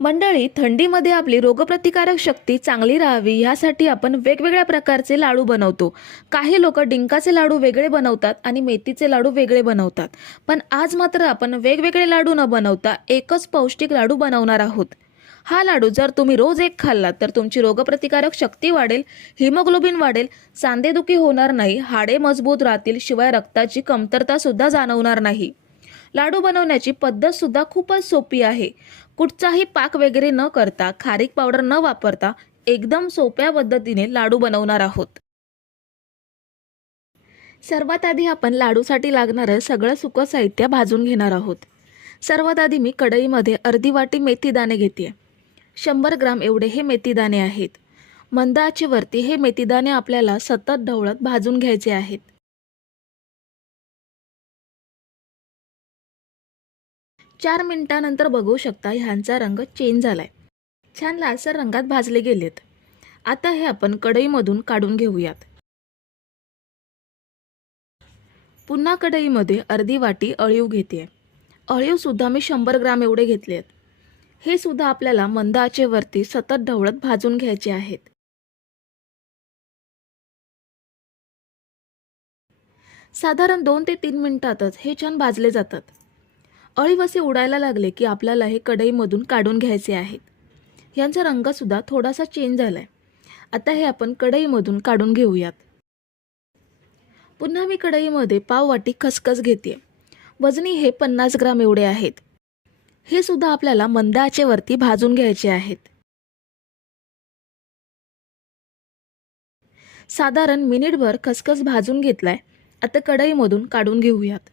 मंडळी थंडीमध्ये आपली रोगप्रतिकारक शक्ती चांगली राहावी यासाठी आपण वेगवेगळ्या प्रकारचे लाडू बनवतो. काही लोक डिंकाचे लाडू वेगळे बनवतात आणि मेथीचे लाडू वेगळे बनवतात. पण आज मात्र आपण वेगवेगळे लाडू न बनवता एकच पौष्टिक लाडू बनवणार आहोत. हा लाडू जर तुम्ही रोज एक खाल्ला तर तुमची रोगप्रतिकारक शक्ती वाढेल हिमोग्लोबिन वाढेल सांधेदुखी होणार नाही हाडे मजबूत राहतील शिवाय रक्ताची कमतरतासुद्धा जाणवणार नाही. लाडू बनवण्याची पद्धतसुद्धा खूपच सोपी आहे. कुठचाही पाक वगैरे न करता खारीक पावडर न वापरता एकदम सोप्या पद्धतीने लाडू बनवणार आहोत. सर्वात आधी आपण लाडूसाठी लागणारं सगळं सुकं साहित्य भाजून घेणार आहोत. सर्वात आधी मी कढईमध्ये अर्धी वाटी मेथी दाणे घेते शंभर ग्राम एवढे हे मेथीदाणे आहेत. मंद आचेवरती हे मेथीदाणे आपल्याला सतत ढवळत भाजून घ्यायचे आहेत. चार मिनटानंतर बघू शकता ह्यांचा रंग चेंज झालाय. छान लालसर रंगात भाजले गेलेत. आता हे आपण कढईमधून काढून घेऊयात. पुन्हा कढईमध्ये अर्धी वाटी अळीव घेते अळीव सुद्धा मी शंभर ग्राम एवढे घेतले आहेत हे सुद्धा आपल्याला मंद आचेवरती सतत ढवळत भाजून घ्यायचे आहेत. साधारण दोन ते तीन मिनिटातच हे छान भाजले जातात. अळीव असे उडायला लागले की आपल्याला हे कढईमधून काढून घ्यायचे आहेत. यांचा रंगसुद्धा थोडासा चेंज झाला आहे आता हे आपण कढईमधून काढून घेऊयात. पुन्हा मी कढईमध्ये पाववाटी खसखस घेते वजनी हे पन्नास ग्राम एवढे आहेत. हे सुद्धा आपल्याला मंद आचेवरती भाजून घ्यायचे आहेत. साधारण मिनिटभर खसखस भाजून घेतलाय. आता कढईमधून काढून घेऊयात.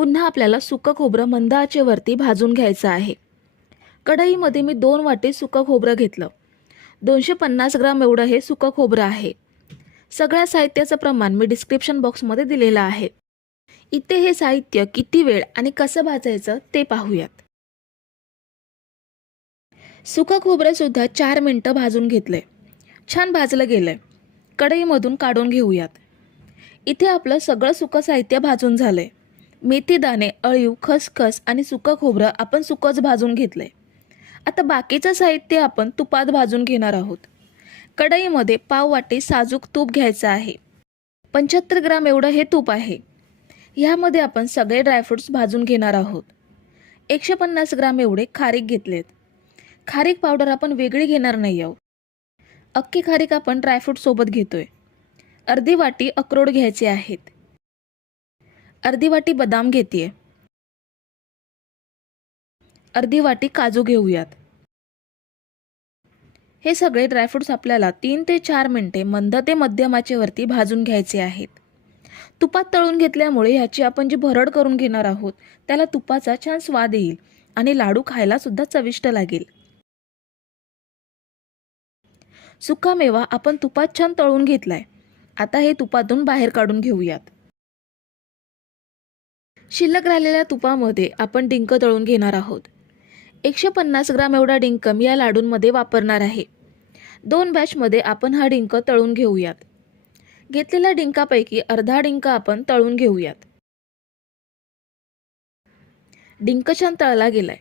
पुन्हा आपल्याला सुकं खोबरं मंद आचेवरती भाजून घ्यायचं आहे. कढईमध्ये मी दोन वाटी सुकं खोबरं घेतलं. दोनशे पन्नास ग्राम एवढं हे सुकं खोबरं आहे. सगळ्या साहित्याचं प्रमाण मी डिस्क्रिप्शन बॉक्समध्ये दिलेलं आहे. इथे हे साहित्य किती वेळ आणि कसं भाजायचं ते पाहूयात. सुकं खोबरंसुद्धा चार मिनटं भाजून घेतलंय. छान भाजलं गेलंय. कढईमधून काढून घेऊयात. इथे आपलं सगळं सुकं साहित्य भाजून झालंय. मेथी दाणे अळीव खसखस आणि सुकं खोबरं आपण सुकंच भाजून घेतलं आहे आता बाकीचं साहित्य आपण तुपात भाजून घेणार आहोत. कढईमध्ये पाव वाटी साजूक तूप घ्यायचं आहे. पंच्याहत्तर ग्राम एवढं हे तूप आहे. ह्यामध्ये आपण सगळे ड्रायफ्रुट्स भाजून घेणार आहोत. एकशे पन्नास ग्राम एवढे खारीक घेतलेत. खारीक पावडर आपण वेगळी घेणार नाही आहोत. अख्खी खारीक आपण ड्रायफ्रूटसोबत घेतो आहे अर्धी वाटी अक्रोड घ्यायचे आहेत. अर्धी वाटी बदाम घेते अर्धी वाटी काजू घेऊयात. हे सगळे ड्रायफ्रुट्स आपल्याला तीन ते चार मिनटे मंद ते मध्यमाचेवरती भाजून घ्यायचे आहेत. तुपात तळून घेतल्यामुळे ह्याची आपण जी भरड करून घेणार आहोत त्याला तुपाचा छान स्वाद येईल आणि लाडू खायला सुद्धा चविष्ट लागेल. सुका मेवा आपण तुपात छान तळून घेतलाय. आता हे तुपातून बाहेर काढून घेऊयात. शिल्लक राहिलेल्या तुपामध्ये आपण डिंक तळून घेणार आहोत. एकशे पन्नास ग्राम एवढा डिंक मी या लाडूंमध्ये वापरणार आहे. दोन बॅचमध्ये आपण हा डिंक तळून घेऊयात. घेतलेल्या डिंकापैकी अर्धा डिंक आपण तळून घेऊयात. डिंक छान तळला गेलाय.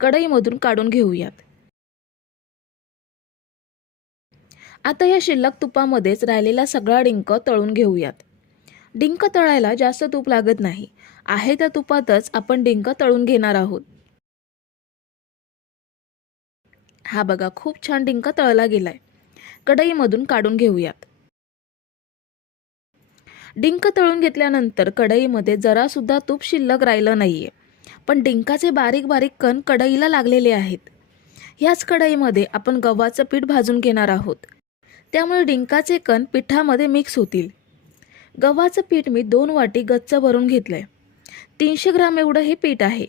कढईमधून काढून घेऊयात. आता या शिल्लक तुपामध्येच राहिलेला सगळा डिंक तळून घेऊयात. डिंक तळायला जास्त तूप लागत नाही. आहे त्या तुपातच आपण डिंक तळून घेणार आहोत. हा बघा खूप छान डिंक तळला गेलाय. कढईमधून काढून घेऊयात. डिंक तळून घेतल्यानंतर कढईमध्ये जरा सुद्धा तूप शिल्लक राहिलं नाहीये. पण डिंकाचे बारीक बारीक कण कढईला लागलेले आहेत. ह्याच कढईमध्ये आपण गव्हाचं पीठ भाजून घेणार आहोत. त्यामुळे डिंकाचे कण पिठामध्ये मिक्स होतील. गव्हाचं पीठ मी दोन वाटी गच्च भरून घेतलंय. तीनशे ग्राम एवढं हे पीठ आहे.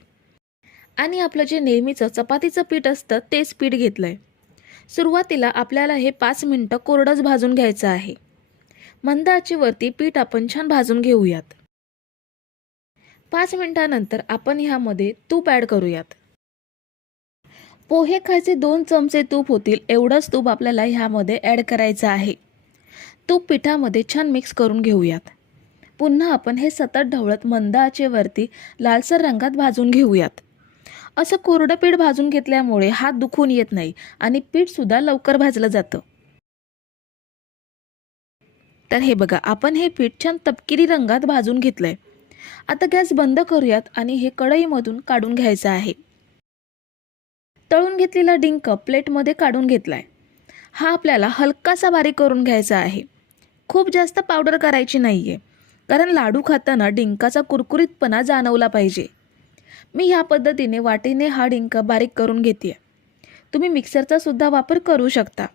आणि आपलं जे नेहमीचं चपातीचं पीठ असतं तेच पीठ घेतलंय. सुरुवातीला आपल्याला हे पाच मिनटं कोरडंच भाजून घ्यायचं आहे. मंद आचीवरती पीठ आपण छान भाजून घेऊयात. पाच मिनिटानंतर आपण ह्यामध्ये तूप ॲड करूयात. पोहे खायचे दोन चमचे तूप होतील एवढंच तूप आपल्याला ह्यामध्ये ॲड करायचं आहे. तूप पिठामध्ये छान मिक्स करून घेऊयात. पुन्हा आपण हे सतत ढवळत मंद आचेवरती लालसर रंगात भाजून घेऊयात. असं कोरडं पीठ भाजून घेतल्यामुळे हात दुखून येत नाही आणि पीठसुद्धा लवकर भाजलं जातं. तर हे बघा आपण हे पीठ छान तपकिरी रंगात भाजून घेतलंय. आता गॅस बंद करूयात आणि हे कढईमधून काढून घ्यायचं आहे. तळून घेतलेला डिंक प्लेटमध्ये काढून घेतलाय. हा आपल्याला हलकासा बारीक करून घ्यायचा आहे. खूप जास्त पावडर करायची नाही आहे कारण लाडू खाताना डिंकाचा कुरकुरीतपणा जाणवला पाहिजे. मी ह्या पद्धतीने वाटीने हा डिंक बारीक करून घेते तुम्ही मिक्सरचा सुद्धा वापर करू शकता.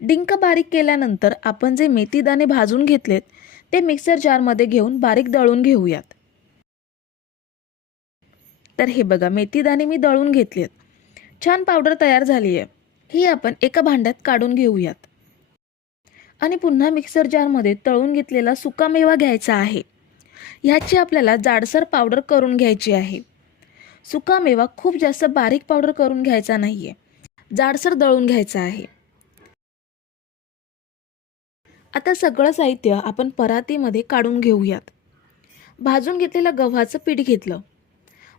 डिंक बारीक केल्यानंतर आपण जे मेथीदाणे भाजून घेतलेत ते मिक्सर जारमध्ये घेऊन बारीक दळून घेऊयात. तर हे बघा मेथीदाणे मी दळून घेतलेत. छान पावडर तयार झाली आहे ही आपण एका भांड्यात काढून घेऊयात. आणि पुन्हा मिक्सर जारमध्ये तळून घेतलेला सुकामेवा घ्यायचा आहे. ह्याची आपल्याला जाडसर पावडर करून घ्यायची आहे. सुकामेवा खूप जास्त बारीक पावडर करून घ्यायचा नाही आहे जाडसर दळून घ्यायचा आहे. आता सगळं साहित्य आपण परातीमध्ये काढून घेऊयात. भाजून घेतलेलं गव्हाचं पीठ घेतलं.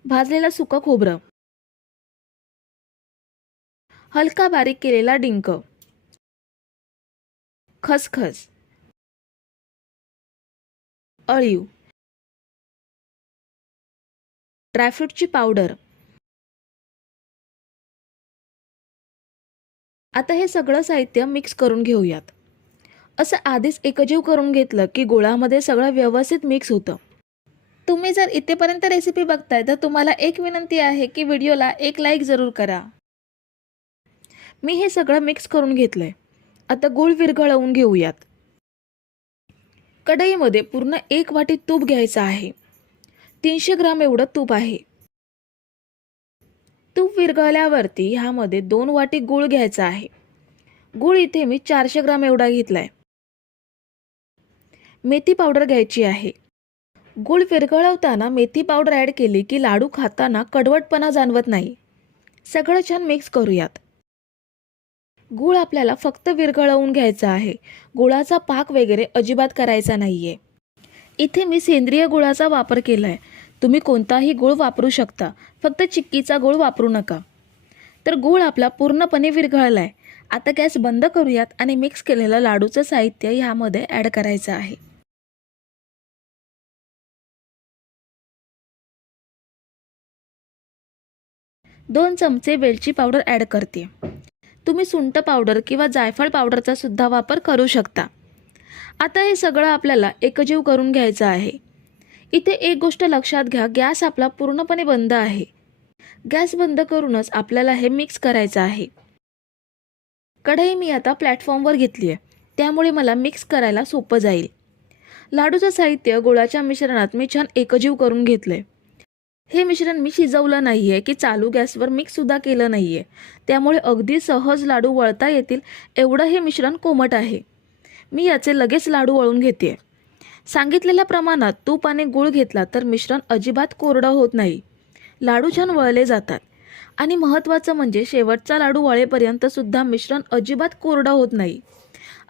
भाजलेलं सुकं खोबरं. हलका बारीक केलेला डिंक. खसखस. अळीव. ड्रायफ्रूटची पावडर. आता हे सगळं साहित्य मिक्स करून घेऊयात. असं आधीच एकजीव करून घेतलं की गोळामध्ये सगळं व्यवस्थित मिक्स होतं. तुम्ही जर इथेपर्यंत रेसिपी बघताय तर तुम्हाला एक विनंती आहे की व्हिडिओला एक लाईक जरूर करा. मी हे सगळं मिक्स करून घेतलंय. आता गूळ विरघळवून घेऊयात. कढईमध्ये पूर्ण एक वाटी तूप घ्यायचं आहे. तीनशे ग्राम एवढं तूप आहे. तूप विरघळल्यावरती ह्यामध्ये दोन वाटी गूळ घ्यायचा आहे. गूळ इथे मी चारशे ग्राम एवढा घेतलाय. मेथी पावडर घ्यायची आहे. गूळ विरघळवताना मेथी पावडर ॲड केली की लाडू खाताना कडवटपणा जाणवत नाही. सगळं छान मिक्स करूयात. गूळ आपल्याला फक्त विरघळवून घ्यायचा आहे. गुळाचा पाक वगैरे अजिबात करायचा नाही आहे इथे मी सेंद्रिय गुळाचा वापर केला आहे तुम्ही कोणताही गूळ वापरू शकता. फक्त चिक्कीचा गूळ वापरू नका. तर गूळ आपला पूर्णपणे विरघळला आहे आता गॅस बंद करूयात आणि मिक्स केलेलं लाडूचं साहित्य ह्यामध्ये ॲड करायचं आहे. दोन चमचे वेलची पावडर ॲड करते. तुम्ही सुंट पावडर किंवा जायफळ पावडरचा सुद्धा वापर करू शकता. आता हे सगळं आपल्याला एकजीव करून घ्यायचं आहे. इथे एक गोष्ट लक्षात घ्या गॅस आपला पूर्णपणे बंद आहे. गॅस बंद करूनच आपल्याला हे मिक्स करायचं आहे. कढई मी आता प्लॅटफॉर्मवर घेतली आहे. त्यामुळे मला मिक्स करायला सोपं जाईल. लाडूचं साहित्य गुळाच्या मिश्रणात मी छान एकजीव करून घेतलं आहे हे मिश्रण मी शिजवलं नाही आहे की चालू गॅसवर मिक्ससुद्धा केलं नाही आहे त्यामुळे अगदी सहज लाडू वळता येतील एवढं हे मिश्रण कोमट आहे. मी याचे लगेच लाडू वळून घेते सांगितलेल्या प्रमाणात तूप आणि गूळ घेतला तर मिश्रण अजिबात कोरडं होत नाही. लाडू छान वळले जातात. आणि महत्त्वाचं म्हणजे शेवटचा लाडू वळेपर्यंतसुद्धा मिश्रण अजिबात कोरडं होत नाही.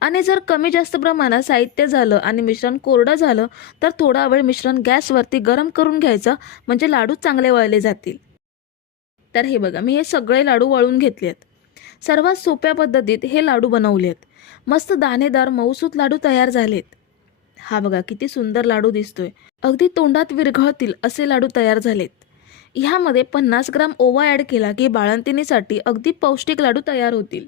आणि जर कमी जास्त प्रमाणात साहित्य झालं आणि मिश्रण कोरडं झालं तर थोडा वेळ मिश्रण गॅसवरती गरम करून घ्यायचं म्हणजे लाडू चांगले वळले जातील. तर हे बघा मी हे सगळे लाडू वळून घेतले आहेत सर्वात सोप्या पद्धतीत हे लाडू बनवले आहेत मस्त दाणेदार मऊसूत लाडू तयार झालेत. हा बघा किती सुंदर लाडू दिसतोय. अगदी तोंडात विरघळतील असे लाडू तयार झालेत. ह्यामध्ये पन्नास ग्राम ओवा ॲड केला की बाळंतिणीसाठी अगदी पौष्टिक लाडू तयार होतील.